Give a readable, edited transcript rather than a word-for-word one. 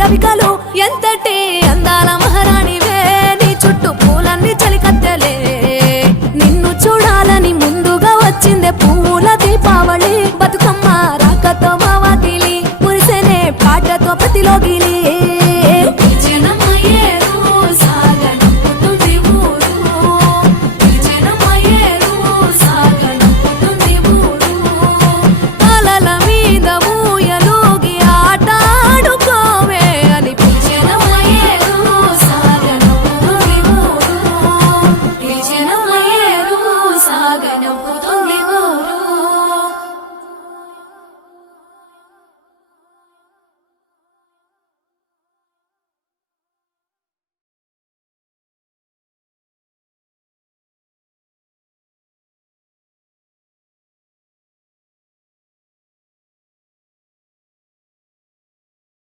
రవికలు ఎంతటి అందాల మహారాణివే నీ చుట్టూ పూలన్నీ చలికత్తెలే నిన్ను చూడాలని ముందుగా వచ్చిందే పూల దీపావళి బతుకమ్మ రాకతో మా వాకిలి మురిసెనే పాటతో ప్రతిలోగిలి